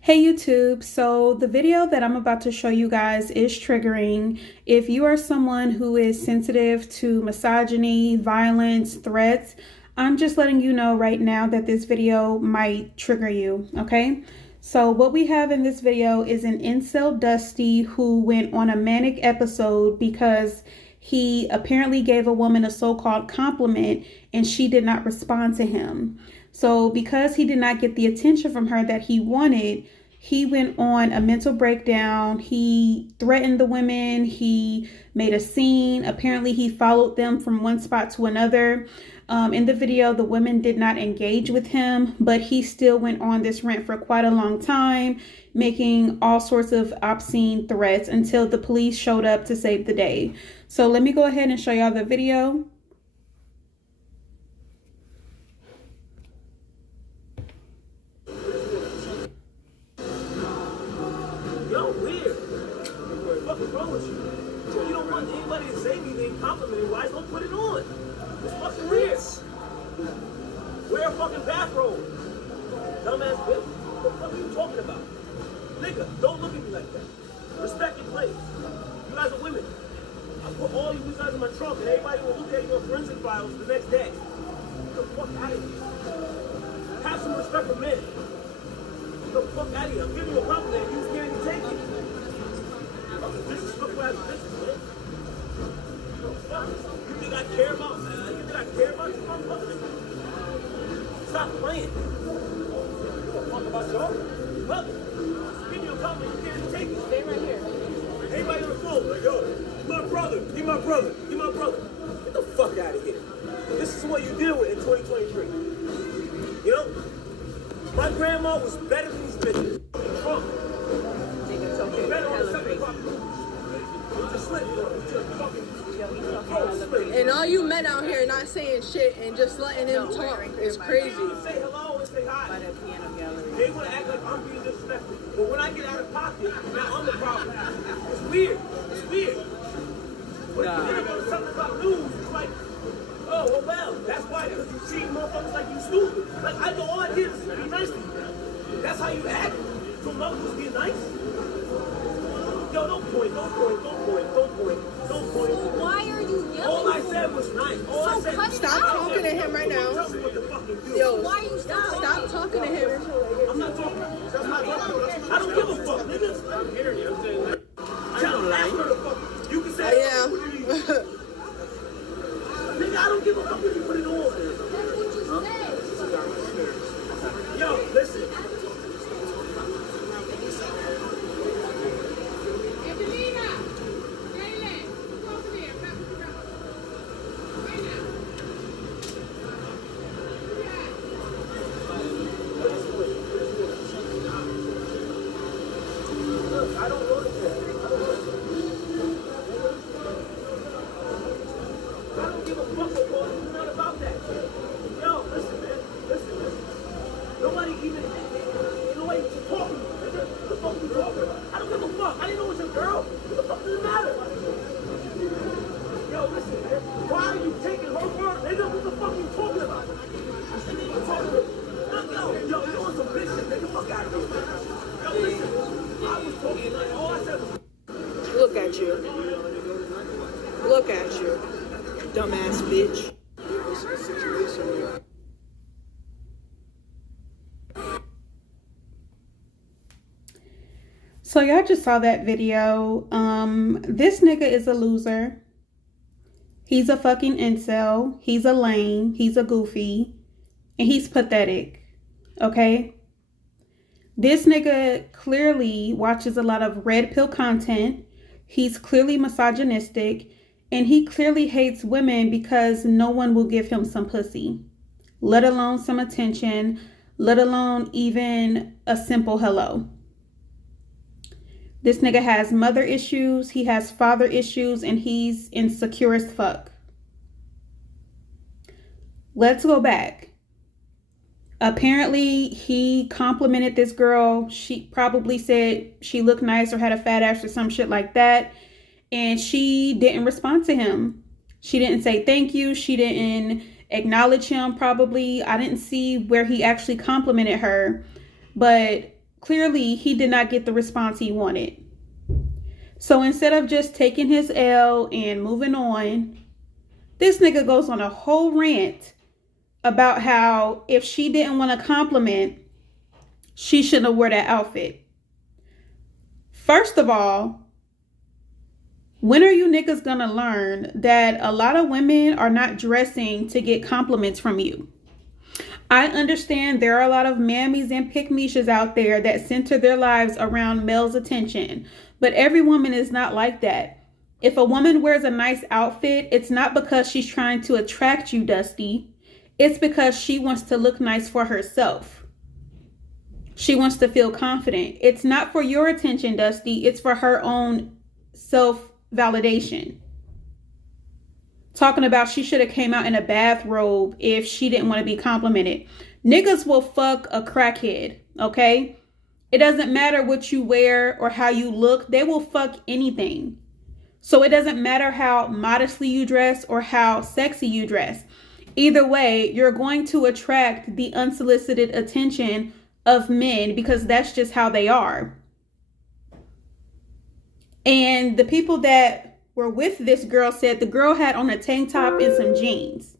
Hey YouTube, so the video that I'm about to show you guys is triggering. If you are someone who is sensitive to misogyny, violence, threats, I'm just letting you know right now that this video might trigger you, okay? So what we have in this video is an incel Dusty who went on a manic episode because he apparently gave a woman a so-called compliment and she did not respond to him. So because he did not get the attention from her that he wanted, he went on a mental breakdown. He threatened the women. He made a scene. Apparently, he followed them from one spot to another. In the video, the women did not engage with him, but he still went on this rant for quite a long time, making all sorts of obscene threats until the police showed up to save the day. So let me go ahead and show y'all the video. You don't want anybody to say anything complimenting wise, don't put it on. It's fucking weird. Wear a fucking bathrobe. Dumbass bitch. What the fuck are you talking about? Nigga, don't look at me like that. Respect your place. You guys are women. I put all you guys in my trunk and everybody will look at your forensic files the next day. Get the fuck out of here. Have some respect for men. Get the fuck out of here. I'm giving you a compliment and you scared to take it. Disrespectful ass bitches, man. You think I care about, you think I care about you, motherfucker? Stop playing. You don't fuck about y'all? Well, give you a compliment, you can't take it. Stay right here. Everybody on the phone, like, yo, he's my brother, he's my brother, he's my brother. Get the fuck out of here. This is what you deal with in 2023. You know? My grandma was better than these bitches. Trump. And all you men out here not saying shit and just letting him talk is crazy. Say hello and say hi. They want to act like I'm being disrespectful. But when I get out of pocket, now I'm the problem. It's weird. It's weird. When something about news, it's like, oh, well, that's why, because you treat motherfuckers like you stupid. Like, I know all I did is be nice to you. That's how you act. So motherfuckers be nice. Yo, don't point. So why are you yelling? All I said was nice. Stop talking to him right now. Yo, Why are you stop talking to him. I'm not talking. I don't give a fuck, nigga. I'm hearing you. I'm saying, I don't like. You can say, yeah. Nigga, I don't give a fuck if you put it on. That's what you said. Yo, listen. I don't know this. I don't give a fuck about it. It's not about that. Yo, listen, man. Listen. Nobody even talking. What the fuck you talking about? I don't give a fuck. I didn't know it was a girl. What the fuck does it matter? Yo, listen, man. Why are you taking her word? Nigga, what the fuck are you talking about? Yo, you on some bitch shit, nigga. Fuck out of here. Yo, listen. I was talking like all I said was. Look at you. Look at you. Dumbass bitch. So y'all just saw that video. This nigga is a loser. He's a fucking incel. He's a lame. He's a goofy. And he's pathetic. Okay? This nigga clearly watches a lot of red pill content. He's clearly misogynistic. And he clearly hates women because no one will give him some pussy. Let alone some attention. Let alone even a simple hello. This nigga has mother issues, he has father issues, and he's insecure as fuck. Let's go back. Apparently, he complimented this girl. She probably said she looked nice or had a fat ass or some shit like that. And she didn't respond to him. She didn't say thank you. She didn't acknowledge him probably. I didn't see where he actually complimented her. But clearly he did not get the response he wanted. So instead of just taking his L and moving on, this nigga goes on a whole rant about how if she didn't want a compliment, she shouldn't have wore that outfit. First of all, when are you niggas gonna learn that a lot of women are not dressing to get compliments from you? I understand there are a lot of mammies and pick-meishas out there that center their lives around males' attention, but every woman is not like that. If a woman wears a nice outfit, it's not because she's trying to attract you, Dusty. It's because she wants to look nice for herself. She wants to feel confident. It's not for your attention, Dusty. It's for her own self-validation. Talking about she should have came out in a bathrobe if she didn't want to be complimented. Niggas will fuck a crackhead, okay? It doesn't matter what you wear or how you look. They will fuck anything. So it doesn't matter how modestly you dress or how sexy you dress. Either way, you're going to attract the unsolicited attention of men because that's just how they are. And the people that were with this girl said the girl had on a tank top and some jeans.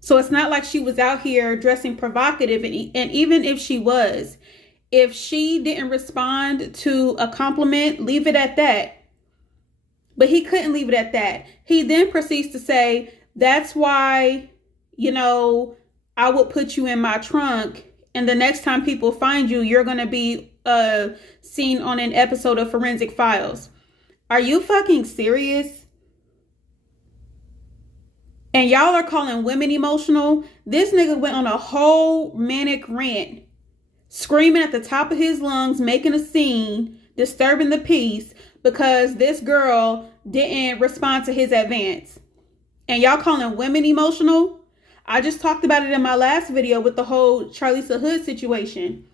So it's not like she was out here dressing provocative. And even if she was, if she didn't respond to a compliment, leave it at that. But he couldn't leave it at that. He then proceeds to say, that's why, I would put you in my trunk. And the next time people find you, you're going to be seen on an episode of Forensic Files. Are you fucking serious? And y'all are calling women emotional? This nigga went on a whole manic rant, screaming at the top of his lungs, making a scene, disturbing the peace because this girl didn't respond to his advance. And y'all calling women emotional? I just talked about it in my last video with the whole Charlisa Hood situation.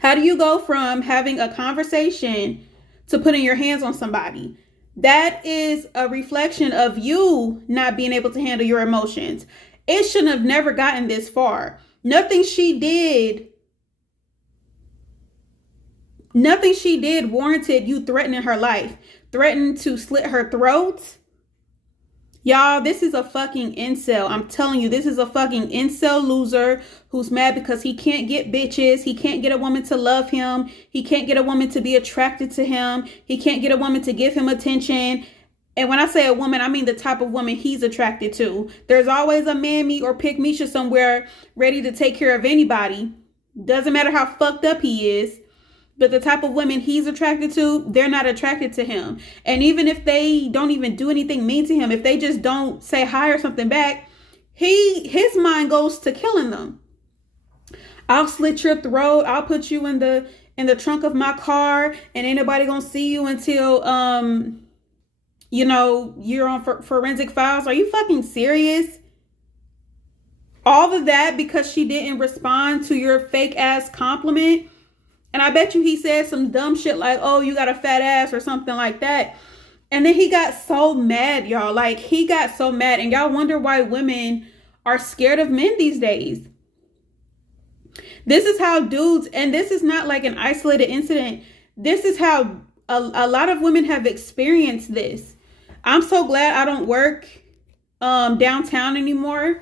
How do you go from having a conversation to putting your hands on somebody? That is a reflection of you not being able to handle your emotions. It shouldn't have never gotten this far. Nothing she did warranted you threatening her life, threatening to slit her throat. Y'all, this is a fucking incel. I'm telling you, this is a fucking incel loser who's mad because he can't get bitches. He can't get a woman to love him. He can't get a woman to be attracted to him. He can't get a woman to give him attention. And when I say a woman, I mean the type of woman he's attracted to. There's always a mammy or pick-meisha somewhere ready to take care of anybody. Doesn't matter how fucked up he is. But the type of women he's attracted to, they're not attracted to him. And even if they don't even do anything mean to him, if they just don't say hi or something back, his mind goes to killing them. I'll slit your throat. I'll put you in the trunk of my car, and ain't nobody gonna see you until you're on Forensic Files. Are you fucking serious? All of that because she didn't respond to your fake ass compliment. And I bet you he said some dumb shit like, oh, you got a fat ass or something like that. And then he got so mad, y'all. Like, he got so mad. And y'all wonder why women are scared of men these days. This is how dudes, and this is not like an isolated incident. This is how a lot of women have experienced this. I'm so glad I don't work downtown anymore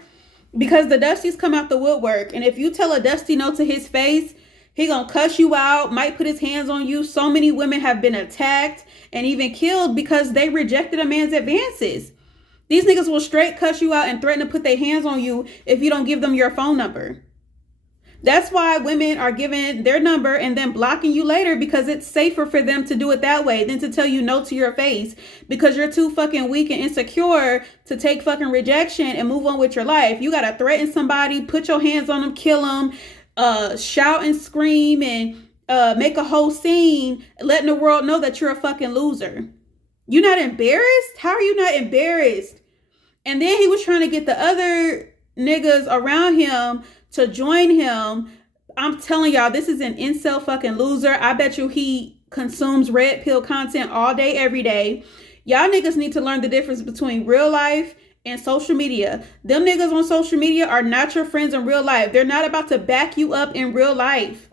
because the Dusties come out the woodwork. And if you tell a Dusty no to his face, he gonna cuss you out, might put his hands on you. So many women have been attacked and even killed because they rejected a man's advances. These niggas will straight cuss you out and threaten to put their hands on you if you don't give them your phone number. That's why women are giving their number and then blocking you later because it's safer for them to do it that way than to tell you no to your face because you're too fucking weak and insecure to take fucking rejection and move on with your life. You gotta threaten somebody, put your hands on them, kill them, shout and scream and make a whole scene, letting the world know that you're a fucking loser. You not embarrassed? How are you not embarrassed? And then he was trying to get the other niggas around him to join him. I'm telling y'all, this is an incel fucking loser. I bet you he consumes red pill content all day, every day. Y'all niggas need to learn the difference between real life and social media. Them niggas on social media are not your friends in real life. They're not about to back you up in real life.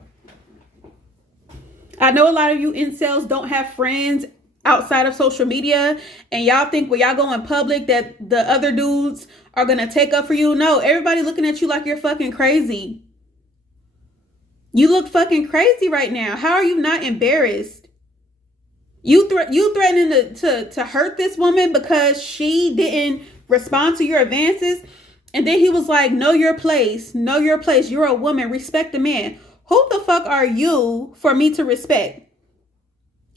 I know a lot of you incels don't have friends outside of social media, and y'all think when y'all go in public that the other dudes are gonna take up for you. No, everybody looking at you like you're fucking crazy. You look fucking crazy right now. How are you not embarrassed? You threatening to hurt this woman because she didn't respond to your advances, and then he was like, know your place, know your place. You're a woman, respect the man. Who the fuck are you for me to respect?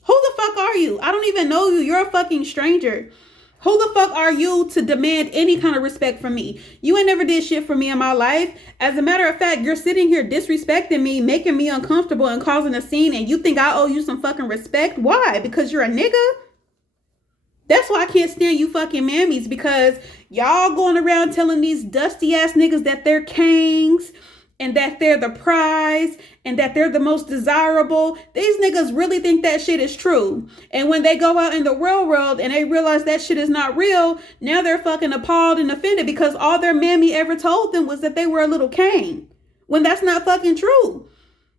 Who the fuck are you? I don't even know you. You're a fucking stranger. Who the fuck are you to demand any kind of respect from me? You ain't never did shit for me in my life. As a matter of fact, you're sitting here disrespecting me, making me uncomfortable and causing a scene, and you think I owe you some fucking respect? Why? Because you're a nigga? That's why I can't stand you fucking mammies, because y'all going around telling these dusty ass niggas that they're kings and that they're the prize and that they're the most desirable. These niggas really think that shit is true. And when they go out in the real world and they realize that shit is not real, now they're fucking appalled and offended because all their mammy ever told them was that they were a little king. When that's not fucking true.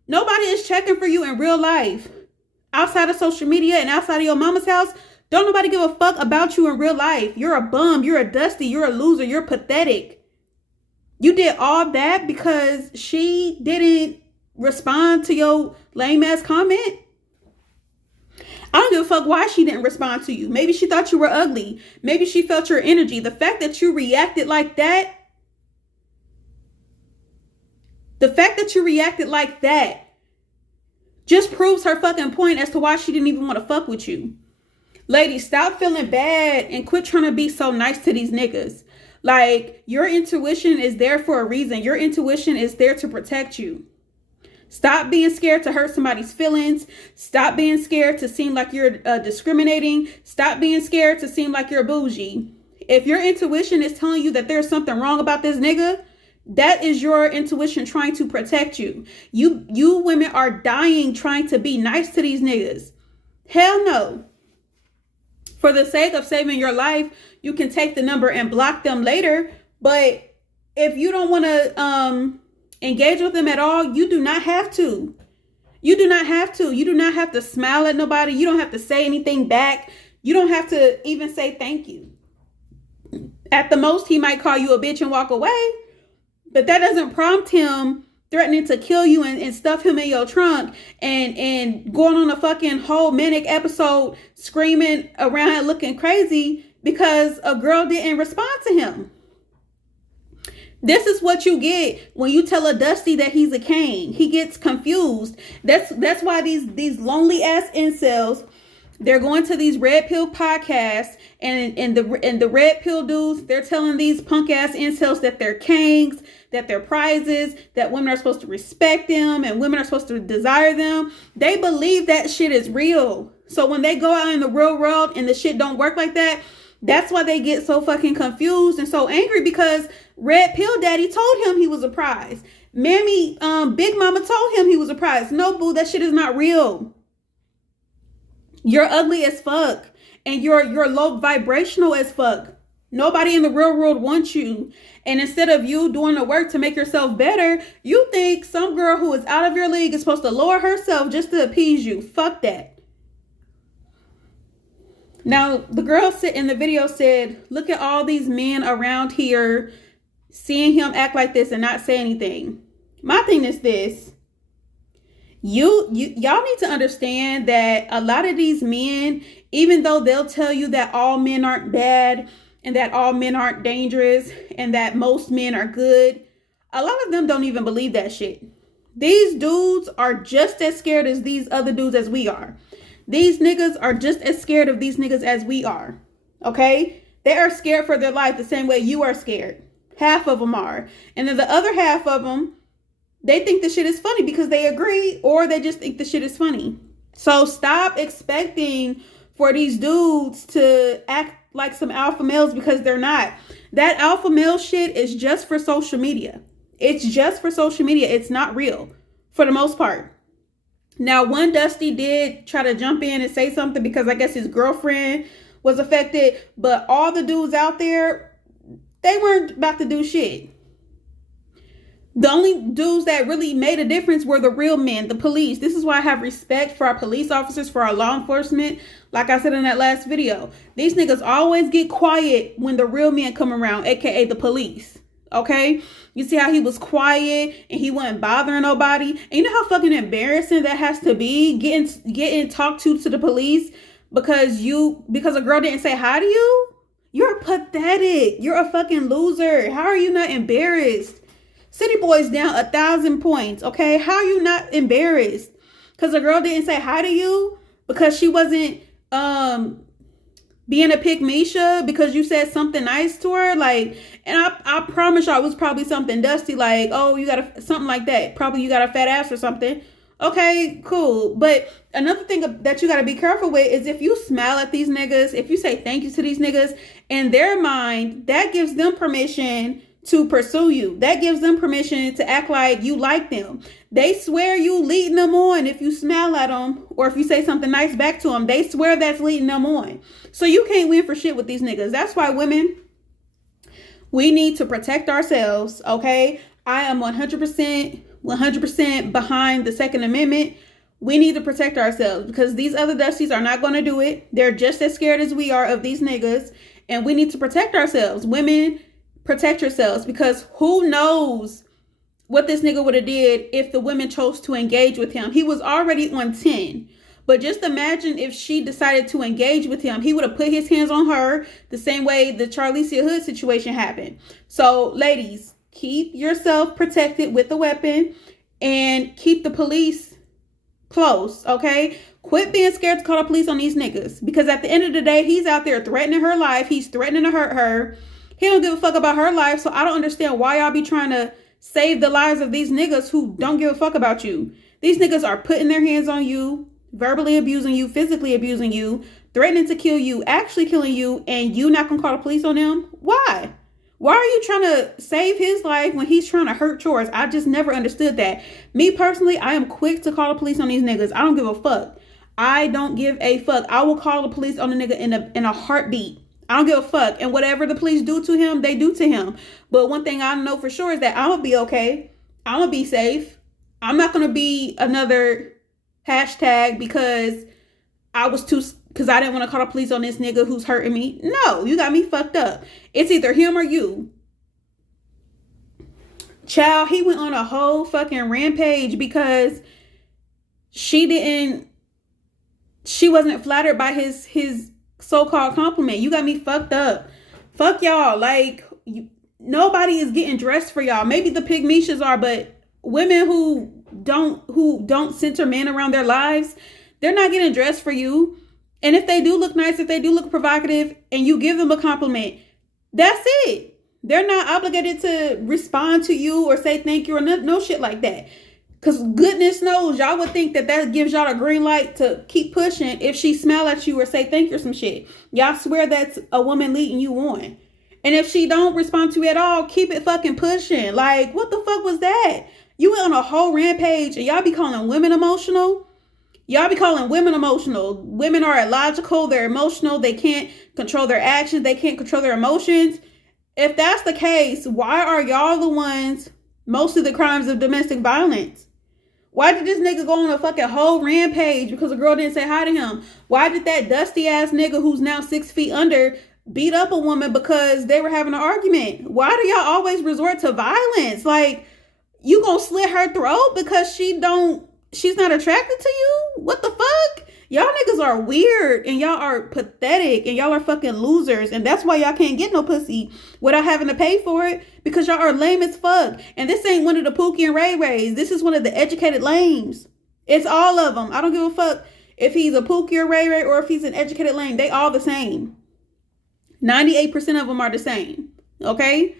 Nobody is checking for you in real life. Outside of social media and outside of your mama's house, don't nobody give a fuck about you in real life. You're a bum, you're a dusty, you're a loser, you're pathetic. You did all that because she didn't respond to your lame ass comment? I don't give a fuck why she didn't respond to you. Maybe she thought you were ugly. Maybe she felt your energy. The fact that you reacted like that, just proves her fucking point as to why she didn't even want to fuck with you. Ladies, stop feeling bad and quit trying to be so nice to these niggas. Like, your intuition is there for a reason. Your intuition is there to protect you. Stop being scared to hurt somebody's feelings. Stop being scared to seem like you're discriminating. Stop being scared to seem like you're bougie. If your intuition is telling you that there's something wrong about this nigga, that is your intuition trying to protect you. You women are dying trying to be nice to these niggas. Hell no. For the sake of saving your life, you can take the number and block them later. But if you don't want to engage with them at all, you do not have to. You do not have to. You do not have to smile at nobody. You don't have to say anything back. You don't have to even say thank you. At the most, he might call you a bitch and walk away. But that doesn't prompt him threatening to kill you and stuff him in your trunk and going on a fucking whole manic episode screaming around looking crazy because a girl didn't respond to him. This is what you get when you tell a Dusty that he's a king. He gets confused. That's why these lonely ass incels, they're going to these red pill podcasts and the red pill dudes, they're telling these punk ass incels that they're kings, that they're prizes, that women are supposed to respect them and women are supposed to desire them. They believe that shit is real. So when they go out in the real world and the shit don't work like that, that's why they get so fucking confused and so angry, because Red Pill Daddy told him he was a prize. Mammy, Big Mama told him he was a prize. No, boo, that shit is not real. You're ugly as fuck and you're low vibrational as fuck. Nobody in the real world wants you. And instead of you doing the work to make yourself better, you think some girl who is out of your league is supposed to lower herself just to appease you. Fuck that. Now, the girl in the video said, look at all these men around here seeing him act like this and not say anything. My thing is this. Y'all need to understand that a lot of these men, even though they'll tell you that all men aren't bad and that all men aren't dangerous and that most men are good, a lot of them don't even believe that shit. These dudes are just as scared as these other dudes as we are. These niggas are just as scared of these niggas as we are. Okay? They are scared for their life the same way you are scared. Half of them are. And then the other half of them, they think the shit is funny because they agree, or they just think the shit is funny. So stop expecting for these dudes to act like some alpha males because they're not. That alpha male shit is just for social media. It's just for social media. It's not real for the most part. Now, one Dusty did try to jump in and say something because I guess his girlfriend was affected. But all the dudes out there, they weren't about to do shit. The only dudes that really made a difference were the real men, the police. This is why I have respect for our police officers, for our law enforcement. Like I said in that last video, these niggas always get quiet when the real men come around, aka the police. Okay? You see how he was quiet and he wasn't bothering nobody? And you know how fucking embarrassing that has to be, getting talked to the police because a girl didn't say hi to you? You're pathetic. You're a fucking loser. How are you not embarrassed? City Boys down 1,000 points, okay? How are you not embarrassed? Because a girl didn't say hi to you? Because she wasn't being a pick-Misha? Because you said something nice to her? Like, and I promise y'all it was probably something dusty, like, oh, you got something like that. Probably you got a fat ass or something. Okay, cool. But another thing that you got to be careful with is if you smile at these niggas, if you say thank you to these niggas, in their mind, that gives them permission to pursue you. That gives them permission to act like you like them. They swear you leading them on if you smile at them or if you say something nice back to them. They swear that's leading them on. So you can't win for shit with these niggas. That's why women, we need to protect ourselves, okay? I am 100% behind the Second Amendment. We need to protect ourselves because these other dusties are not going to do it. They're just as scared as we are of these niggas, and we need to protect ourselves. Women, protect yourselves, because who knows what this nigga would have did if the women chose to engage with him. He was already on 10. But just imagine if she decided to engage with him. He would have put his hands on her the same way the Charlicia Hood situation happened. So, ladies, keep yourself protected with a weapon and keep the police close, okay? Quit being scared to call the police on these niggas, because at the end of the day, he's out there threatening her life. He's threatening to hurt her. He don't give a fuck about her life, so I don't understand why y'all be trying to save the lives of these niggas who don't give a fuck about you. These niggas are putting their hands on you, verbally abusing you, physically abusing you, threatening to kill you, actually killing you, and you not gonna call the police on them? Why? Why are you trying to save his life when he's trying to hurt yours? I just never understood that. Me personally, I am quick to call the police on these niggas. I don't give a fuck. I don't give a fuck. I will call the police on a nigga in a heartbeat. I don't give a fuck. And whatever the police do to him, they do to him. But one thing I know for sure is that I'm going to be okay. I'm going to be safe. I'm not going to be another hashtag because I didn't want to call the police on this nigga who's hurting me. No, you got me fucked up. It's either him or you. Child, he went on a whole fucking rampage because she wasn't flattered by his so-called compliment. You got me fucked up. Fuck y'all. Like, nobody is getting dressed for y'all. Maybe the pygmishas are, but women who don't center men around their lives, they're not getting dressed for you. And if they do look nice, if they do look provocative, and you give them a compliment, that's it. They're not obligated to respond to you or say thank you or no shit like that. Because goodness knows, y'all would think that gives y'all a green light to keep pushing if she smile at you or say thank you or some shit. Y'all swear that's a woman leading you on. And if she don't respond to you at all, keep it fucking pushing. Like, what the fuck was that? You went on a whole rampage and y'all be calling women emotional? Y'all be calling women emotional. Women are illogical. They're emotional. They can't control their actions. They can't control their emotions. If that's the case, why are y'all the ones mostly the crimes of domestic violence? Why did this nigga go on a fucking whole rampage because a girl didn't say hi to him? Why did that dusty ass nigga who's now 6 feet under beat up a woman because they were having an argument? Why do y'all always resort to violence? Like, you gonna slit her throat because she's not attracted to you? What the fuck? Y'all niggas are weird and y'all are pathetic and y'all are fucking losers. And that's why y'all can't get no pussy without having to pay for it, because y'all are lame as fuck. And this ain't one of the Pookie and Ray Rays. This is one of the educated lames. It's all of them. I don't give a fuck if he's a Pookie or Ray Ray or if he's an educated lame. They all the same. 98% of them are the same. Okay?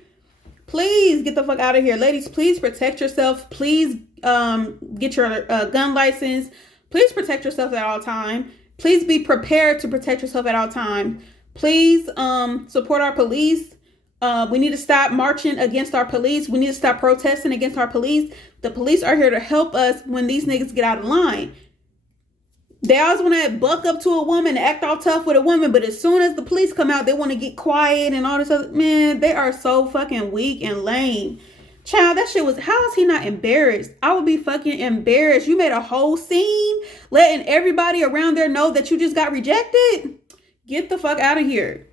Please get the fuck out of here. Ladies, please protect yourself. Please get your gun license. Please protect yourself at all time. Please be prepared to protect yourself at all time. Please support our police. We need to stop marching against our police. We need to stop protesting against our police. The police are here to help us when these niggas get out of line. They always want to buck up to a woman, act all tough with a woman, but as soon as the police come out, they want to get quiet and all this other. Man, they are so fucking weak and lame. Child, that shit was, how is he not embarrassed? I would be fucking embarrassed. You made a whole scene letting everybody around there know that you just got rejected. Get the fuck out of here.